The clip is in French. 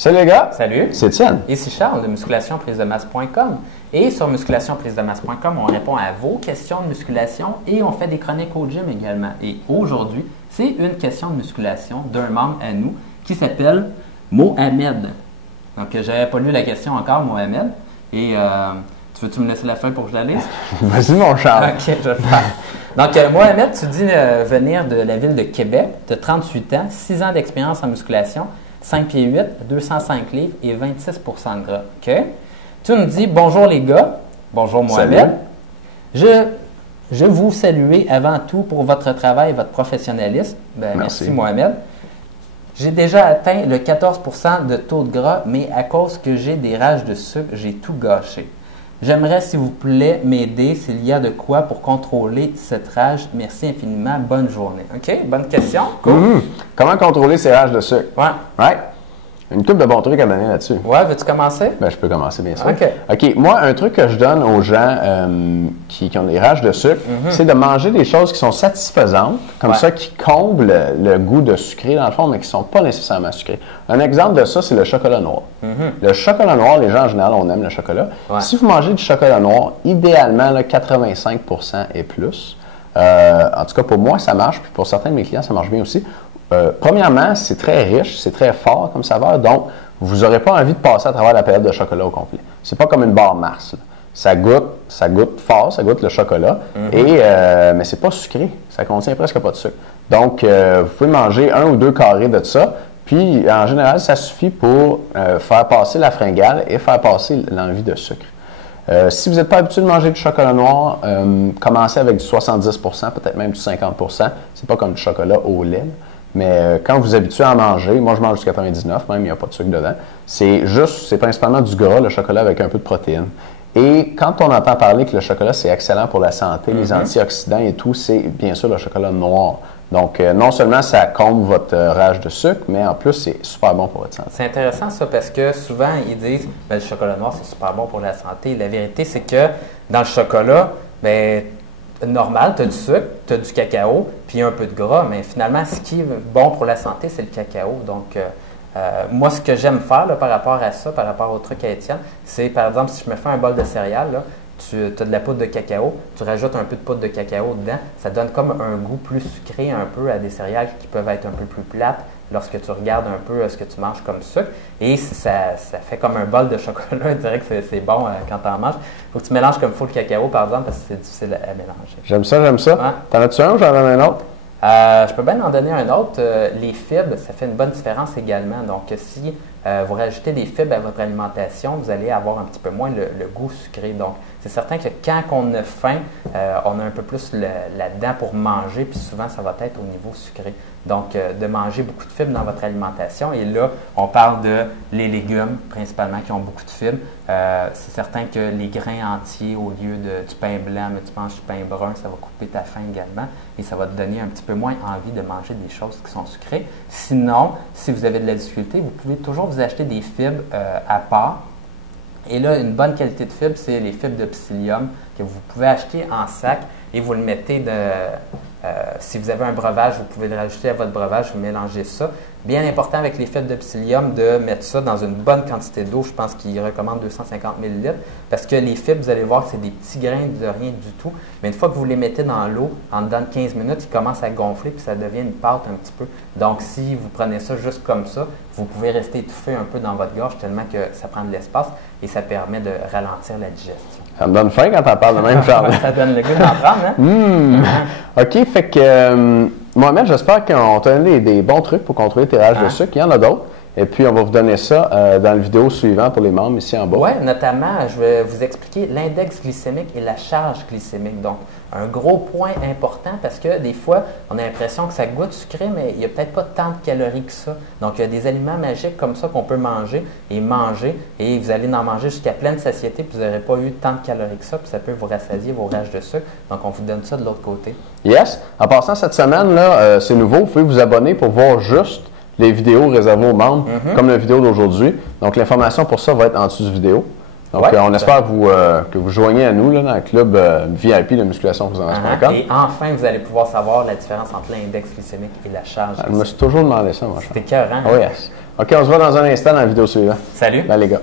Salut les gars! Salut! C'est Étienne. Ici Charles de musculationprise-de-masse.com. Et sur musculationprise-de-masse.com, on répond à vos questions de musculation et on fait des chroniques au gym également. Et aujourd'hui, c'est une question de musculation d'un membre à nous qui s'appelle Mohamed. Donc, j'avais pas lu la question encore, Mohamed. Et tu veux-tu me laisser la feuille pour que je la lise? Vas-y, mon Charles. OK, je vais le faire. Donc, Mohamed, tu dis venir de la ville de Québec, de 38 ans, 6 ans d'expérience en musculation, 5 pieds 8, 205 livres et 26 de gras. OK? Tu nous dis « Bonjour les gars. Bonjour Mohamed. Je vous salue avant tout pour votre travail et votre professionnalisme. » Merci Mohamed. J'ai déjà atteint le 14 de taux de gras, mais à cause que j'ai des rages de sucre, j'ai tout gâché. J'aimerais, s'il vous plaît, m'aider s'il y a de quoi pour contrôler cette rage. Merci infiniment. Bonne journée. OK? Bonne question. Cool. Comment contrôler ces rages de sucre? Ouais. Une couple de bons trucs à donner là-dessus. Ouais, veux-tu commencer? Je peux commencer, bien sûr. OK. Moi, un truc que je donne aux gens qui ont des rages de sucre, c'est de manger des choses qui sont satisfaisantes, comme ça, qui comblent le goût de sucré, dans le fond, mais qui ne sont pas nécessairement sucrés. Un exemple de ça, c'est le chocolat noir. Le chocolat noir, les gens, en général, on aime le chocolat. Si vous mangez du chocolat noir, idéalement, là, 85 et plus. En tout cas, pour moi, ça marche, puis pour certains de mes clients, ça marche bien aussi. Premièrement, c'est très riche, c'est très fort comme saveur, donc vous n'aurez pas envie de passer à travers la période de chocolat au complet. C'est pas comme une barre Mars. Ça goûte fort, ça goûte le chocolat, mais c'est pas sucré. Ça contient presque pas de sucre. Donc, vous pouvez manger 1 ou 2 carrés de ça, puis en général, ça suffit pour faire passer la fringale et faire passer l'envie de sucre. Si vous n'êtes pas habitué de manger du chocolat noir, commencez avec du 70 peut-être même du 50 C'est pas comme du chocolat au lait. Mais quand vous vous habituez à manger, moi je mange du 99, même il n'y a pas de sucre dedans, c'est principalement du gras, le chocolat avec un peu de protéines. Et quand on entend parler que le chocolat c'est excellent pour la santé, les antioxydants et tout, c'est bien sûr le chocolat noir. Donc non seulement ça comble votre rage de sucre, mais en plus c'est super bon pour votre santé. C'est intéressant ça parce que souvent ils disent le chocolat noir c'est super bon pour la santé. La vérité c'est que dans le chocolat, normal, tu as du sucre, tu as du cacao, puis un peu de gras, mais finalement, ce qui est bon pour la santé, c'est le cacao. Donc, moi, ce que j'aime faire là, par rapport à ça, par rapport au truc à Étienne, c'est par exemple, si je me fais un bol de céréales, là, tu as de la poudre de cacao, tu rajoutes un peu de poudre de cacao dedans, ça donne comme un goût plus sucré un peu à des céréales qui peuvent être un peu plus plates lorsque tu regardes un peu ce que tu manges comme sucre. Et ça fait comme un bol de chocolat. Je dirais que c'est bon quand tu en manges. Il faut que tu mélanges comme il faut le cacao, par exemple, parce que c'est difficile à mélanger. J'aime ça. Ouais. T'en as-tu un ou j'en donne un autre? Je peux bien en donner un autre. Les fibres, ça fait une bonne différence également. Donc, si vous rajoutez des fibres à votre alimentation, vous allez avoir un petit peu moins le goût sucré. Donc, c'est certain que quand on a faim, on a un peu plus là-dedans pour manger, puis souvent, ça va être au niveau sucré. Donc, de manger beaucoup de fibres dans votre alimentation. Et là, on parle de les légumes, principalement, qui ont beaucoup de fibres. C'est certain que les grains entiers, au lieu du pain blanc, mais tu manges du pain brun, ça va couper ta faim également. Et ça va te donner un petit peu moins envie de manger des choses qui sont sucrées. Sinon, si vous avez de la difficulté, vous pouvez toujours vous acheter des fibres à part. Et là, une bonne qualité de fibres, c'est les fibres de psyllium que vous pouvez acheter en sac et vous le mettez si vous avez un breuvage, vous pouvez le rajouter à votre breuvage, vous mélangez ça. Bien important avec les fibres de psyllium de mettre ça dans une bonne quantité d'eau. Je pense qu'il recommande 250 ml parce que les fibres, vous allez voir que c'est des petits grains de rien du tout. Mais une fois que vous les mettez dans l'eau, en dedans de 15 minutes, ils commencent à gonfler puis ça devient une pâte un petit peu. Donc, si vous prenez ça juste comme ça, vous pouvez rester étouffé un peu dans votre gorge tellement que ça prend de l'espace et ça permet de ralentir la digestion. Ça me donne faim quand t'en parles de même, Charles. Ça donne le goût d'en prendre, hein? OK, fait que Mohamed, j'espère qu'on t'a donné des bons trucs pour contrôler tes rages de sucre. Il y en a d'autres. Et puis, on va vous donner ça dans la vidéo suivante pour les membres ici en bas. Oui, notamment, je vais vous expliquer l'index glycémique et la charge glycémique. Donc, un gros point important parce que des fois, on a l'impression que ça goûte sucré, mais il n'y a peut-être pas tant de calories que ça. Donc, il y a des aliments magiques comme ça qu'on peut manger, et vous allez en manger jusqu'à pleine satiété, puis vous n'aurez pas eu tant de calories que ça, puis ça peut vous rassasier vos rages de sucre. Donc, on vous donne ça de l'autre côté. Yes. En passant cette semaine, là, c'est nouveau. Vous pouvez vous abonner pour voir juste les vidéos réservées aux membres, comme la vidéo d'aujourd'hui. Donc, l'information pour ça va être en dessous de vidéo. Donc, Ouais, on espère que vous joignez à nous là, dans le club VIP de musculationresistance.com. Et enfin, vous allez pouvoir savoir la différence entre l'index glycémique et la charge. Je me suis toujours demandé ça, moi. C'était écœurant. Oh yes. OK, on se voit dans un instant dans la vidéo suivante. Salut. Bye, les gars.